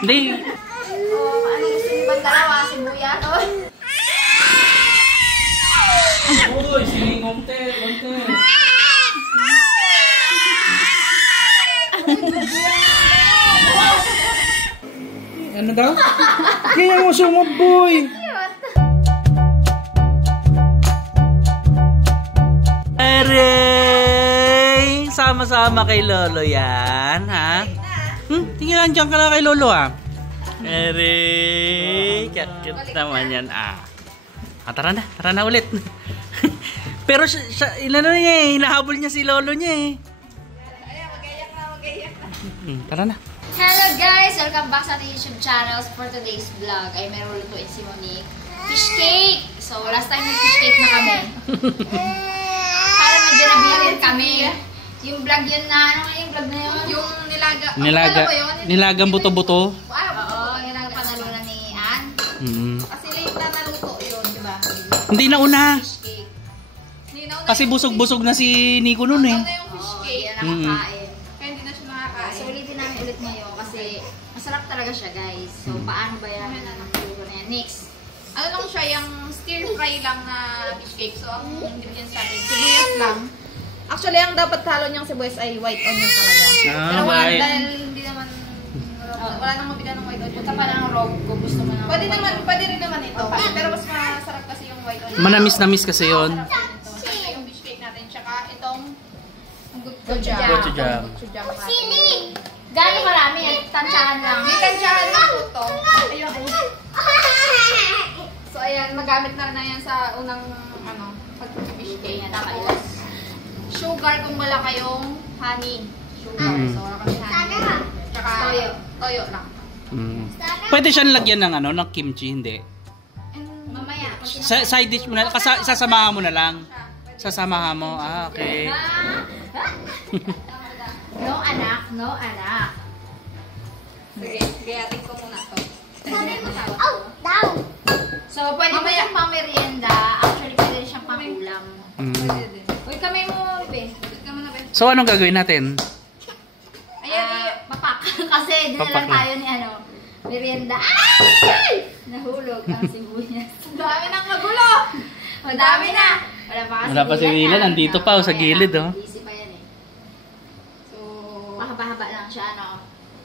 Hindi. Ano gusto niyo bang dalawa? Sibuyas? Uy, siling konti. Ano daw? Kaya mo sumod, boy. Aray! Sama-sama kay Lolo yan, ha? Tingnan dyan ka na kay Lolo, ha? Aray! Cute naman yan, tara na ulit. Pero ilan na niya eh, hinahabol niya si Lolo niya eh. Magayak na. Tara na. Hello guys! Welcome back sa ating YouTube channel. For today's vlog ay meron lutuin si Monique. Fish cake! So last time may fish cake na kami. Parang medyo nabitin kami. Yung vlog yun na, ano nga yung vlog na yun? Yung nilaga. Nilagang buto-buto. Oo, nilaga panalunan ni Ann. Kasi late na naluto yun, diba? Hindi na una. Fish cake. Kasi busog-busog na si Nico nun eh. Ano na yung fish cake? Yan ang kakain. Kaya hindi na siya makakain. So ulitin namin ulit ngayon kasi masarap talaga siya guys. So paano ba yan? Next. Ano lang siya, yung stir fry lang na fish cake. So, ang ingredients natin, sibuyas lang. Actually, ang dapat halo niyang sibuyas ay white onion talaga. Pero wala, dahil hindi naman, wala nang mabila ng white onion. Punta pa ng rogue kung gusto mo ng Pwede rin naman ito. Pero mas masarap kasi yung white onion. Manamis-namis kasi yun. Kasi yung fish cake natin. Tsaka itong Gochujang. gochujang. Sili! Gano'ng marami? Tansyahan lang. May tansyahan lang po ito. Ayun. So, ayan, magamit na yan sa unang, pag-fish cake. Kaya nakailas. Sugar kung wala kayong honey. Sugar. So, wala kami honey. Tsaka toyo lang. Pwede siyang lagyan ng ng kimchi, hindi. Mamaya. Side dish mo na, sasamahan mo na lang. Sasamahan mo, okay. No anak, no anak. Sige, gayatin ko muna ito. So, pwede mo yung pang-merienda. Actually, pwede rin siyang pang-ulam. Pwede din. Uy, kamay mo, be. Ito mo na, be. So, anong gagawin natin? Ayan, mapak. Kasi din na lang tayo ni merienda. Nahulog ang sibuyas. Dami nang magulo! Madami na. Wala pa si Wila, nandito pa sa gilid, oh. Easy pa yan eh. So, Mahaba-haba lang siya,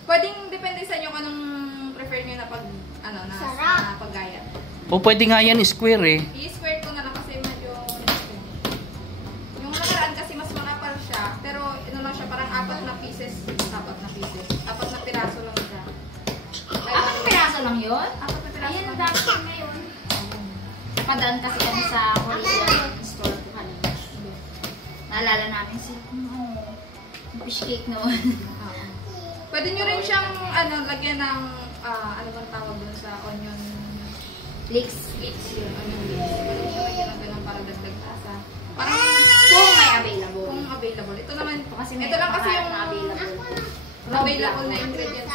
pwedeng depende sa inyo kung anong prefer nyo na na paggaya. O pwede nga yan square eh. I-square ko na lang kasi medyo yung nakaraan kasi mas makapal siya. Pero lang siya, parang apat na piraso lang siya. Apat na piraso lang yun? Apat na piraso Ayan, lang. dami ngayon. Padaan kasi kami sa Korean store ko kanina. Naalala namin si fish cake noon. Pwede nyo rin siyang lagyan ng ano bang tawag dun sa onion Leeks. yun, onion leeks. Pwede nyo lagyan ng ganun para dagdag tasa. Parang Kung may available. kung available. Ito naman, Kasi may ito lang kasi yung available na ingredients.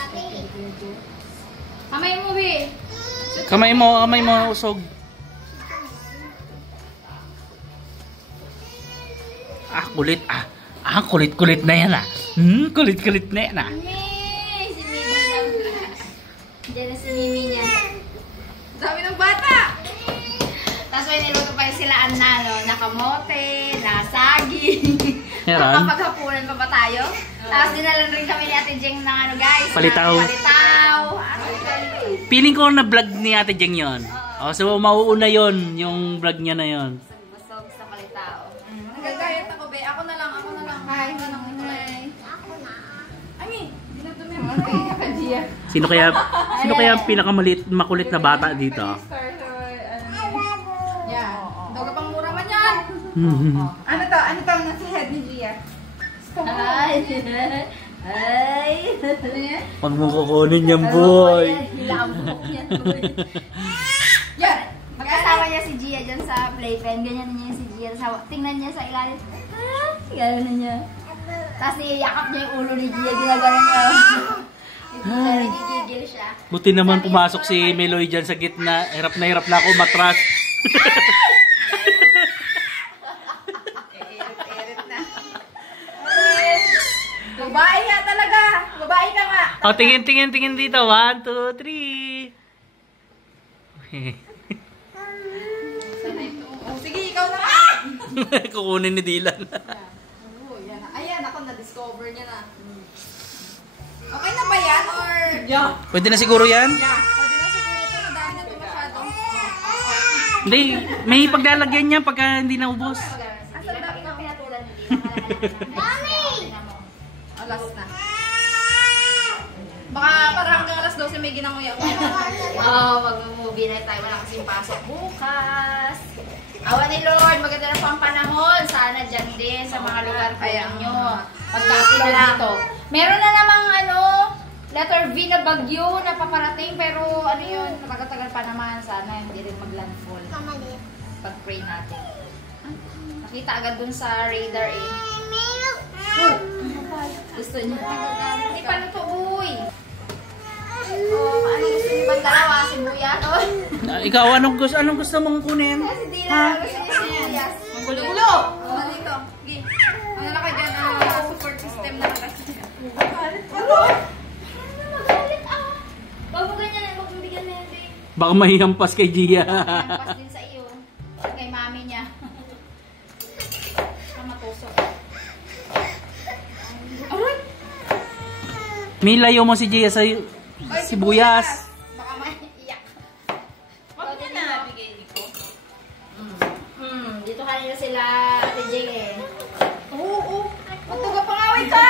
Kamay mo, be. Kamay mo usog. Kulit. Kulit-kulit na yan kulit-kulit na yan Si Mimi lang. Diyan na si Mimi niya. Dami ng bata! Tapos may niluto pa sila na kamote, na saging. Meron? Nakapaghapunan pa ba tayo? Tapos dinalan rin kami ni Ate Jeng ng guys. Palitaw. Feeling ko na vlog ni Ate Jeng yun. So mauuna yon yung vlog niya na yon. Busog sa palitaw. Nagagayat ako, be. Ako na lang. Hi. Ako na. Ami, dinadumi mo. Sino kaya ang makulit na bata dito? Yeah. Daga pang mura man yan. Ano to? Nasa head ni Gia? Ay. Pag mo kukunin yan, boy. Hilambok yan, boy. Yan. Magkasama niya si Gia dyan sa playpen. Ganyan niya si Gia. Tingnan niya sa ilalim. Gano'n na niya. Tapos iyakap niya yung ulo ni Gia. Ginagano niya. Nagigigil siya. Buti naman pumasok si Meloy dyan sa gitna. Hirap na ako matras. Babae yan. talaga. Babae ka nga. Oh, tingin dito. 1, 2, 3. Sana ito. Oh, sige, ikaw na. Kukunin ni Dylan. Oh, yan. Ayan, ako na-discover niya na. Okay na ba yan? Or... Yeah. Pwede na siguro yan? Yeah. Pwede na siguro ito. Nadami na ito masyado. Hindi, may paglalagyan niya pagka hindi naubos. Asan ba ikaw pinatulan ni Dila? Mami! Alas na. Baka parang hanggang alas 12 may ginanguya ko. Oo, mag-movie na tayo. Wala kasing pasok bukas. Awa ni Lord, maganda na pang panahon. Sana dyan din sa mga lugar po ninyo. Pagkatid dito. Meron na namang letter V na bagyo na paparating. Pero ano yun, matagal pa naman. Sana hindi rin mag-landfall. Pag-pray natin. Nakita agad dun sa radar eh. Gusto niya. Hindi pa luto, uy. Ano gusto niyo bang dalawa? Sibuyas? Ikaw, anong gusto mong kunin? Si Dila, gusto niya sibuyas. Ang gulo-gulo! Oh, dito. Okay. Ano na kayo dyan? Support system na kasi. Ano? Magalit ah. Wag mo ganyan, wag mo bigyan na yan, babe. Baka mahihampas kay Gia. Pas din sa iyo. Kay mami niya. Matusok. Aray! May layo mo si Gia sa sibuyas. Baka maiiyak. Wag niya na bigay ko. Dito kanina sila, Ate Jing eh. Oo. Matuga pangaway ka!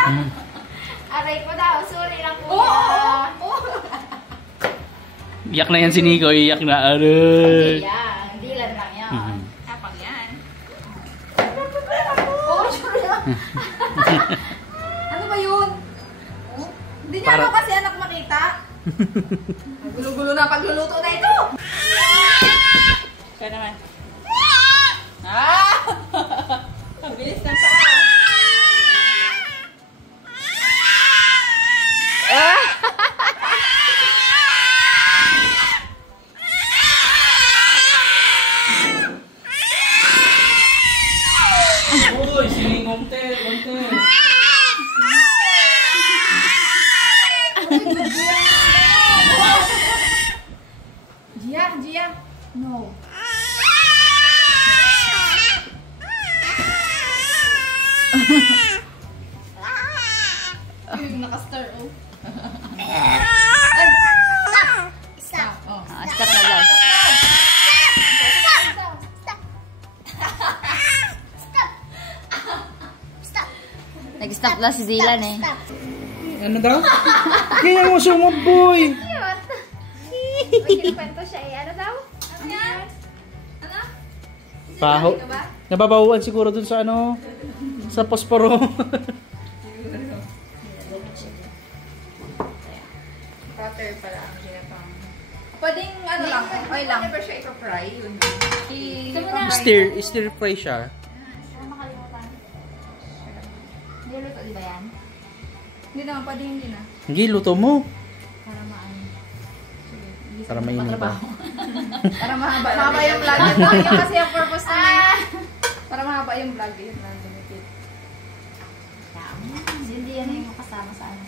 Aray ko daw, sorry lang po. Oo. Iyak na yan si Nico, iyak na. Aray. Hindi lang yan. Kapag yan. Oh, sorry lang. Ano ba yun? Hindi niya Para- kasi anak makita. Gulo-gulo na pagluluto na ito. Kaya naman. Ang bilis ng paa. Uy, siling kontes. Gia. No. Yung naka-star, oh. Stop. Oh. Stop na daw. Nag-stop lang si Dylan eh. Ano daw? Kaya mo sumab, boy. May kinikwento siya eh. Ano daw? Ano yan? Ano? Paho. Ka ba? Nababawan siguro dun sa sa posporo. Butter pala ang ginapang. Pwedeng ano lang, oil lang. Never siya ika-fry yun. Stir fry siya. Ano makalimutan? Niluluto di ba yan? Hindi naman, pwedeng hindi na. Hindi, luto mo. Para maano. Para mainit pa. Para mahaba yung vlog. Ito yung kasi ang purpose na para mahaba yung vlog. Yun lang benefit. Hindi yan yung kasama sa ano.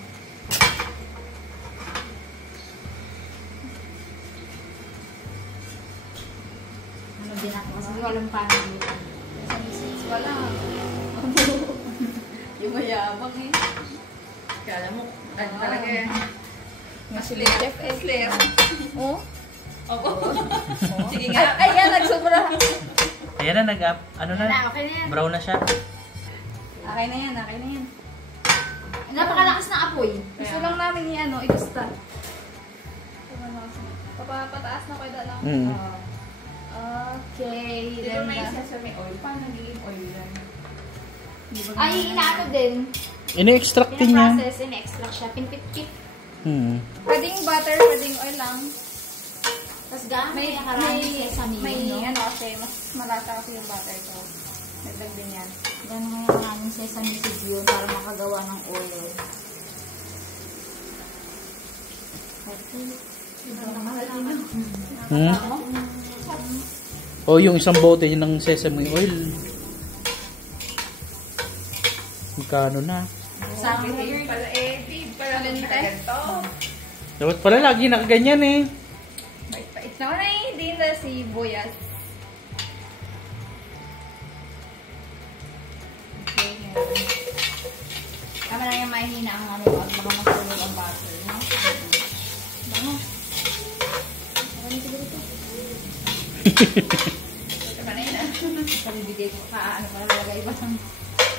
Ano din ako kasi walang paano dito. Wala. Yung mayabang eh. Kala mo, ano talaga eh. Masuli chef eh. Slayer. Oh? Opo. Sige nga. Ay, yan, nagsubra. Ayan na, nag-up. Ano na? Okay na yan. Brown na siya. Okay na yan, okay na yan. Napakalakas na apoy. Gusto lang namin i-gusta. Papataas na kayo lang. Okay. Dito na yung sesame oil. Paano nagiging oil yan? Ay, inaano din. Ini-extract din yan. Pinaprocess, in-extract siya. Pinpit-pit. Pwedeng butter, pwedeng oil lang. Tapos may nakaraming sesame May yun, no? ano kasi, mas malasa kasi yung butter ko. Nagdag din yan. Gano'n may maraming sesame seed yun para makagawa ng oil. O yung isang bote ng sesame oil. Magkano na? Sa akin pala eh. ganito. Dapat pala lagi nakaganyan eh. Bait naman ay hindi na si Buyas. Okay, Tama lang yung mahina ang ano, at baka masunog ang butter, no? Bango. Marami siguro ito. ito ba na yun ah? Pabibigay ko ka, ano pa nalagay ba?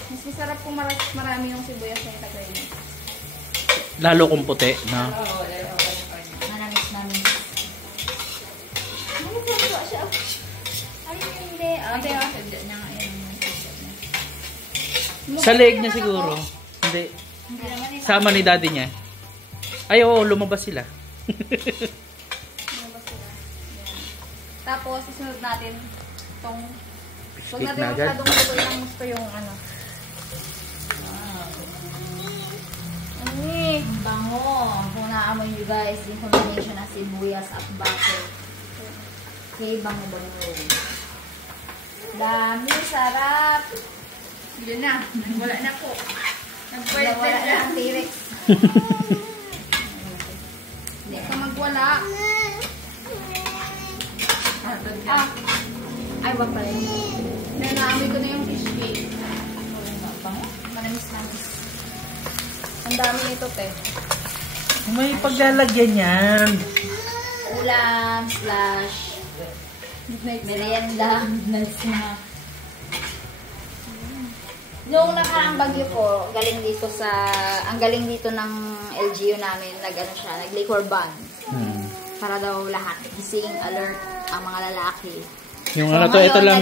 Mas masarap kung marami yung sibuyas na itagay niya. Lalo kung puti, no? Manamis namin. Ano ba siya? Ay, hindi. Ate, Okay. sadya niya nga yun. Sa leg niya siguro. Hindi. Hindi naman eh. Sama ni daddy niya. Ay, oo, lumabas sila. Lumabas sila. Yan. Tapos, susunod natin itong huwag Cake natin na agad. masyadong lutoy lang gusto yung ano. Ay, Ang bango. Kung naamoy nyo guys, yung combination ng sibuyas at butter. Okay, bango-bango. Dami, sarap. yun na. Wala na po. Nagpwede Wala na na. ang T-Rex. Hindi ka magwala. Ah, ay, wag pala yun. Naamoy ko na yung fish cake. Bango. Manamis-namis. Ang dami nito, te. May paglalagyan yan. Ulam, slash, merienda, snack. Noong nakaraang bagyo po, ang galing dito ng LGU namin, nag-liquor ban. Para daw lahat, gising, alert, ang mga lalaki. Yung ano to, ito lang.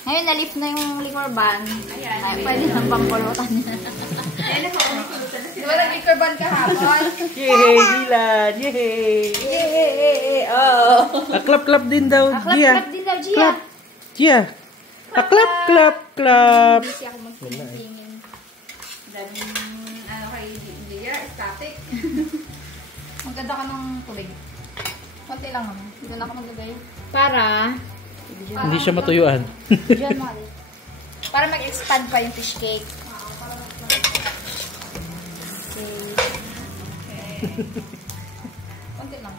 Ngayon, na-lift na yung liquor ban. Ay, pwede nang pampulutan. Di ba nag-liquor ban kahapon? Yehey, Dylan! Yehey! Yay! Oh! Clap-clap din daw, Gia. Clap-clap din daw, Gia. Clap. Gia. Clap-clap-clap. Hindi ako mag-singing. Daming, ano kay Gia, static. Maganda ka ng tubig. Konti lang naman. Hindi ko na ako maglagay. Para, Hindi siya matuyuan. Diyan, Mali. Para mag-expand pa yung fish cake. Konti lang.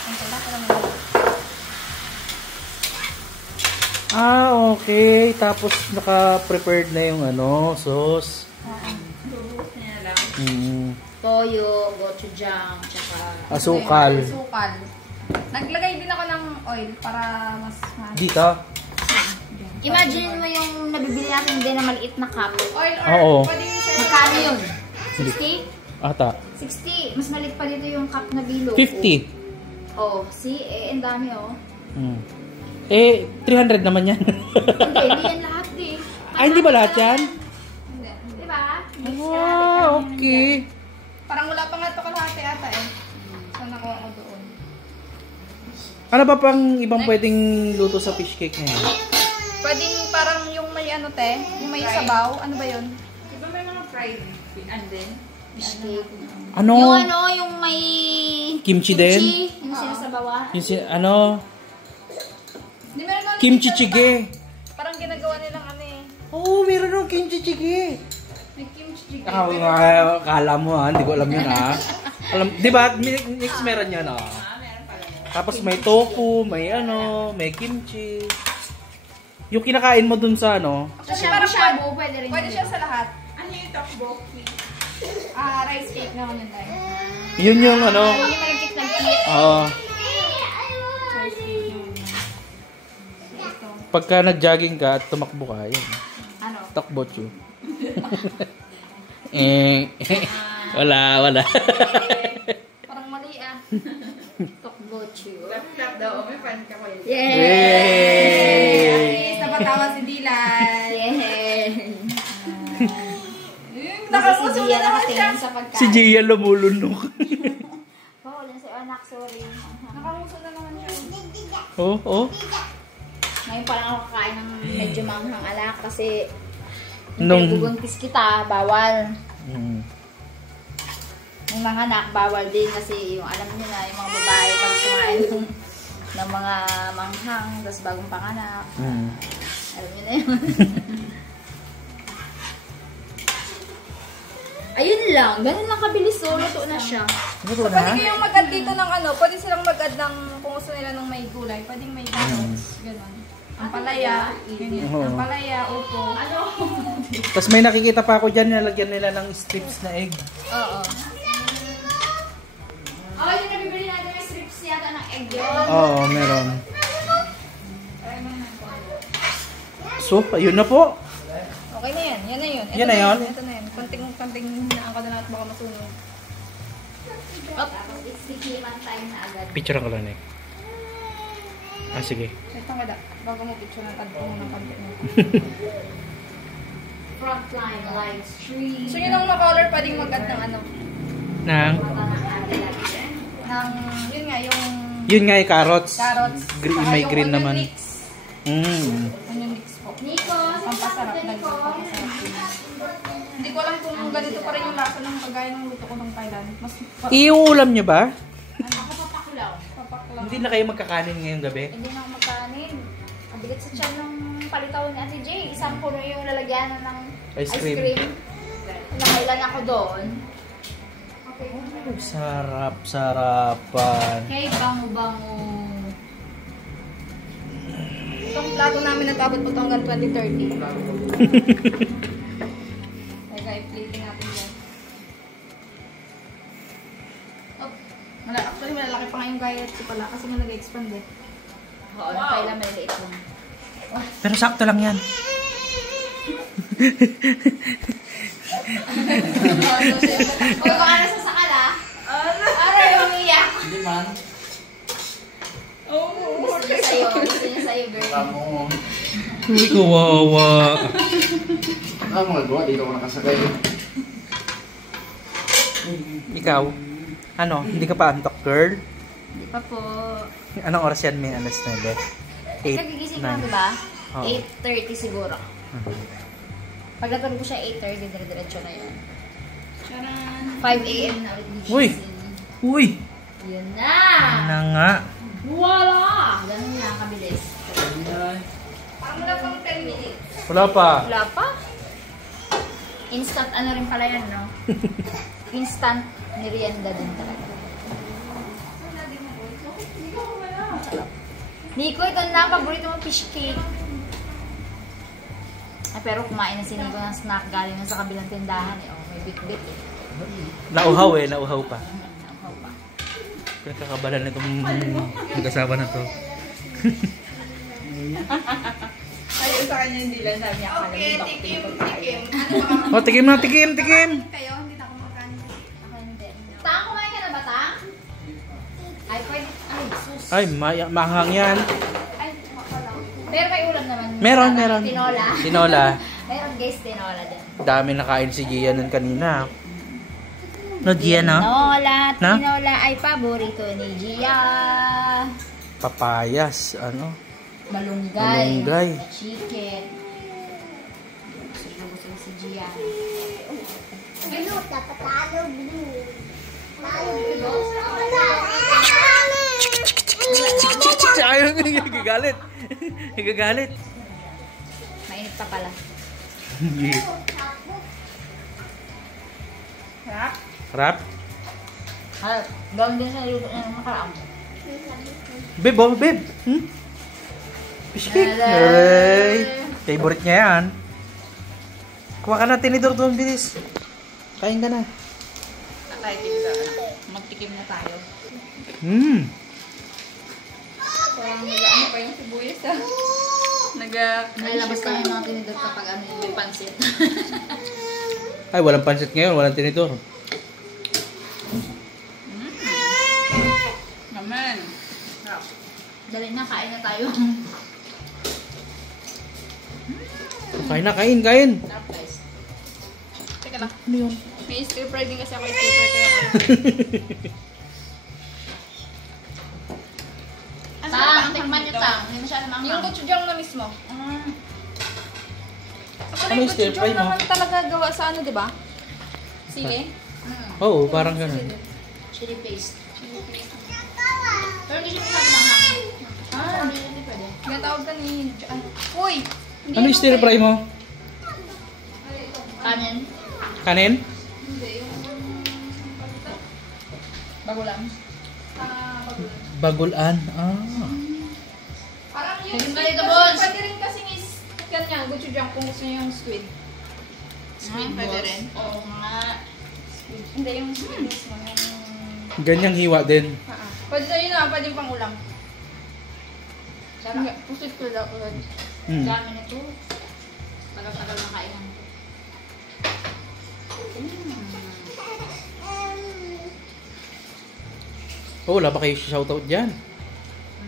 Konti lang. Para mag- Okay. Tapos naka-prepared na yung ano, sauce. Toyo, gochujang, tsaka Asukal. Asukal. Naglagay din ako ng oil para mas Dito? imagine mo yung nabibili natin din na maliit na cup. oil or Oo. pwede yung Magkano yun? 60? Ata. 60. Mas maliit pa dito yung cup na bilog. 50. Oh, see? Ang dami oh. Eh, 300 naman yan. Hindi yan lahat eh. Ay, hindi ba lahat yan? Hindi. Diba? Okay. Parang wala pa nga ito kalahati ata eh. So nakuha ko doon. Ano ba pang ibang pwedeng luto sa fish cake ngayon? Pwedeng parang yung may ano te, yung may sabaw. Ano ba yun? Diba may mga fried and then? Fish cake. Ano? Yung ano, yung may... Kimchi din? Yung sinasabawa. Yung ano? Di meron doon Kimchi dito, jjigae. Parang ginagawa nilang ano eh. Oo, meron ng kimchi jjigae. May kimchi jjigae. Kala mo ha, hindi ko alam yun ha. Alam, di ba? Mix meron yun ha. Tapos may tofu, may ano, may kimchi. Yung kinakain mo dun sa ano, Kasi Shabu-shabu, pwede rin. Pwede siya sa lahat. Ano yung tteokbokki? Rice cake naman yun tayo. yun yung ano, Yung malagkit ng cake. pagka nag-jogging ka at tumakbo ka, yun. Ano? Takbotsu. Wala. Parang mali ah. Tokbochu. Clap daw. May fan ka ko yun. Yay! Yes, napatawa si Dylan. Yay! Kasi si Nakamuso Gia na naman siya. nakatingin sa pagkain. Si Gia lumulunok. Wala sa anak, sorry. Nakamuso na naman siya. Oo. Ngayon pa lang ako kakain ng medyo manghang alak kasi Nung- bubuntis kita, bawal. Yung mga anak, bawal din kasi yung alam niyo na, yung mga babae pag kumain ng mga manghang, tapos bagong panganak. Alam niyo na yun. lang. Ganun lang kabilis. So, luto na siya. Luto So, pwede na? kayong mag-add dito ng ano, pwede silang mag-add ng, kung gusto nila ng may gulay, pwedeng may carrots, gano'n. Ang palaya, ganyan. Oo. Ang palaya, upo. Tapos may nakikita pa ako dyan, nalagyan nila ng strips na egg. Oo. Oh, yung nabibili natin may strips yata ng egg yun. Oo, meron. So, ayun na po. Okay na yan. Yan na yun. Yan na yun? Ito na yan. Konting hinaan ka na natin baka masunog. Tapos it's tikiman time na agad. Picture ko lang, Nick. Ah, sige. Ito nga da. Bago mo picture ng tagpo mo ng konti mo. Frontline live stream. So yun ang color pwedeng mag-add ng ano. Nang? Ng, yun nga, yung Yun nga, carrots. carrots. Green, Saka may yung green onion naman. mix. Onion mix po. Nico, Pampasarap na ito. Hindi ko alam kung ganito pa rin yung lasa ng kagaya ng luto ko ng Thailand. Mas Iuulam nyo ba? ako papaklaw. papaklaw. Hindi na kayo magkakanin ngayong gabi? Hindi na ako magkanin. Ang bigat sa tiyan ng palitaw ni Ate Jay. Isang puno yung lalagyanan ng Ice ice cream. cream. Nakailan ako doon. Sarap, sarapan. Kay bango-bango. Itong plato namin natabot po ito hanggang 2030. Kaya i-plating natin yan. Oh, actually, malalaki pa nga yung gayat ko pala kasi may nag-expand eh. Oo, kailan maliliit mo. Pero sakto lang yan. Huwag baka nasa sakala. Aray, umiyak. Hindi man. Gusto niya sa'yo. Gusto niya sa'yo, girl. Tamo. Uy, kawawa. Ano mga gawa? Dito ako nakasagay. Ikaw? Ano? Hindi ka pa antok, girl? Hindi pa po. Anong oras yan, may alas 9? 8, Kagigising ko lang, diba? Oo. 8:30 siguro. Pag natulog ko siya 8:30, dire-diretso na yun. 5 a.m. na ulit gigising. Uy! Uy! Yun na! Na nga. Voila! Ganun lang, kabilis. Parang wala pang 10 minutes. Wala pa. Wala pa? Instant ano rin pala yan, no? Instant merienda din talaga. Nico, ito na, paborito mo fish cake. Ay, pero kumain na si Nico ng snack galing na sa kabilang tindahan. Eh. Oh, may bit-bit eh. Nauhaw eh, nauhaw pa. Nauhaw pa. Pinagkakabalan na itong mag-asawa na to. Ayun sa kanya hindi lang namin akala. Okay, tikim. Oh, tikim na, tikim, tikim! Kayo, hindi na ako makanin. Ako hindi. Tang, kumain ka na ba, Tang? Ay, pwede. Ay, sus. Ay, mahang yan. Ay, makalaw. Pero may ulam naman. Meron, meron. Tinola. Tinola. Meron guys, tinola din. Dami nakain si Gia nun kanina. No, Gia, no? Na? Tinola ay paborito ni Gia. Papayas, ano? Malunggay. Malunggay. Chicken. Gusto si Gia. Ayaw nga, nagagalit. Nagagalit. Mainit pa pala. Harap. Harap? Ah, gawin din sa luto niya ng makaraang. Babe, oh, babe. Fish cake. Ay, favorite niya yan. Kuha ka na, tinidor doon, bilis. Kain ka na. Magtikim na tayo. Parang nag-ano pa yung sibuyas ah. Nailabas kami mga tinidor kapag ano yung may pansit. Ay, walang pansit ngayon, walang tinidor. Naman. Dali na, kain na tayo. Kain na, kain, kain. Sarap guys. Teka lang. Ano yun? May stir fry din kasi ako i-stir fry ko. Tang, tikman niyo Tang. Hindi masyado Yung manghang. gochujang na mismo. Actually, Ano yung yung stir fry gochujang mo? naman talaga gawa sa ano, di ba? Sili? Oo, parang ganun. Chili paste. Pero hindi siya masyado manghang. Ah, hindi pwede. Tinatawag ka ni... Uy! Hindi Ano yung stir fry mo? Kanin. Kanin? Hindi, yung Bagulang. Bagulan. Parang yung Ayun squid ba dito, kasi, boss? pwede rin kasing is ganyan, gochujang kung gusto niyo yung squid. Squid pwede rin. Oo nga. Hindi yung squid mismo, yung... Ganyang hiwa din. Pwede na yun pwede pang ulam. Sarap. Pusit ko lang ulit. Mm. Dami nito. Tagal-tagal na kainan. Oh, wala pa kayo shoutout dyan.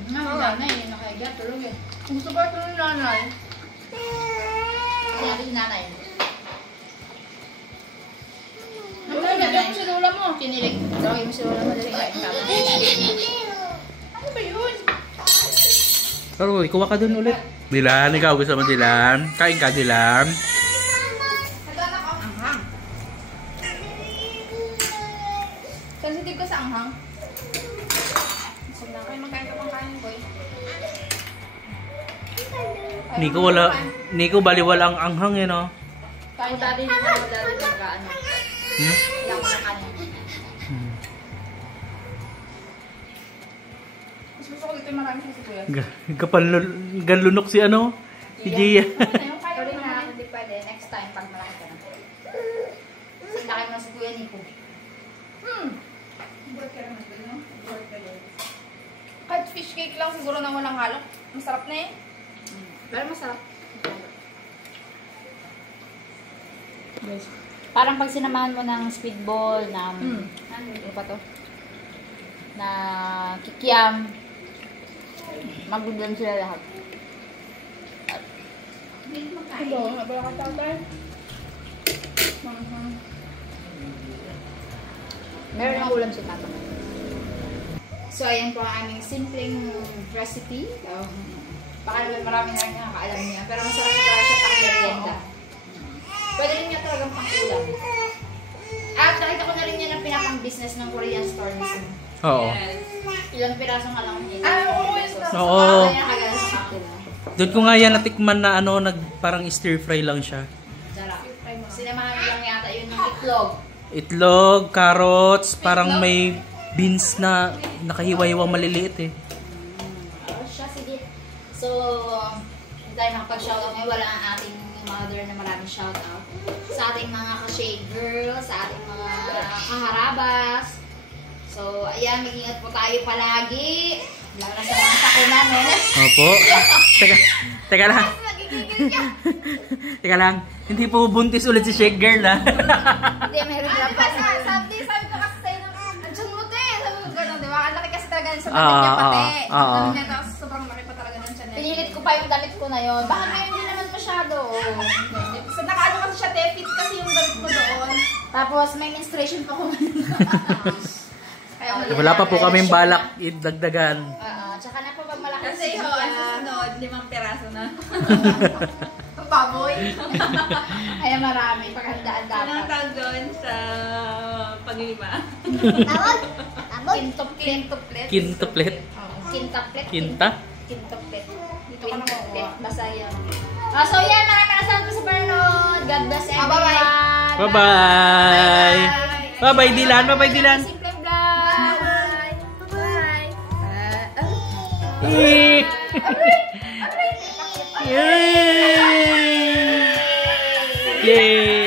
Nanay, nakahiga, tulog eh. Gusto ba ito ng nanay? Sinabi si nanay. Ano nilagyan mo sa lula mo? Kinilig. Tawagin mo si Lola mo dali kain ka. Ano ba yun? Pero kuha ka dun ulit. Dilan, ikaw gusto mo Dilan? Kain ka Dilan. Naghanap ako anghang. Sensitive ka sa anghang? Sige na, kayo magkain ka pang kain, boy. Nico baliwala ang anghang eh no? Kain dati hindi na madali ka ano. Ilang mga kanin. Mas gusto ko dito yung marami sa sibuyas. Galunok si ano? Si Gia. Yung kaya Sorry ko na, naman. hindi pwede. Next time, pag malaki ka na. Kasi laki mo na si Kuya Nico. Bored ka naman dun, no? Bored ka dun. Kahit fish cake lang siguro na walang halok. Masarap na eh. Pero masarap. Parang pag sinamahan mo ng speedball, na ano pa to? Na kikiam, magbibigyan sila lahat. Hello, nabala ka tatay. Meron ng ulam si Tata. So, ayan po ang aming simpleng recipe. Baka naman marami na rin nakakaalam niya. Pero masarap na talaga siya pang merienda. Pwede rin niya talagang pang ulam. At nakita ko na rin niya na pinapang business ng Korean store mismo. Oo. Ilang piraso nga lang niya. Oo, yes. Oo. Kaya nakagala sa akin. Doon ko nga yan natikman na ano, parang stir fry lang siya. Sarap. Sinamahan lang yata yun ng itlog. Itlog, carrots, parang may beans na nakahiwa-hiwang maliliit eh. Siya, sige. So, hindi tayo nakapag-shoutout ngayon. Wala ang ating mother na maraming shoutout. Sa ating mga ka-shade girl, sa ating mga kaharabas. So, ayan, mag-ingat po tayo palagi. Lalo na sa mga sakunan, eh. Opo. Teka lang. Teka lang. Hindi po buntis ulit si Shake Girl ha. Hindi, meron lang po. Sabi ko kasi sa'yo na, andyan mo te. Sabi ko gano'n, di ba? Ang laki kasi talaga sa damit niya pati. Sabi niya, tapos sobrang laki pa talaga ng channel. Pinilit ko pa yung damit ko na yun. Baka ngayon din naman masyado. So, nakaano kasi siya, te, fit kasi yung damit mo doon. Tapos, may menstruation pa ko. Kaya Wala pa po kaming balak idagdagan. Tsaka na po pag malaki Kasi ho, ang susunod, 5 piraso na. baboy. Kaya marami. Paghandaan Anong dapat. tawag doon sa paglima? Quintuplet. Quintuplet. Quintuplet. Quinta? Quintuplet. Dito ka na makuha. Basta yan. So yan, maraming salamat po sa panonood. God bless everyone. Bye-bye. Bye-bye! Bye-bye Dilan! Bye-bye Dilan! Simple vlog. Bye. Yay! Yay! Yay!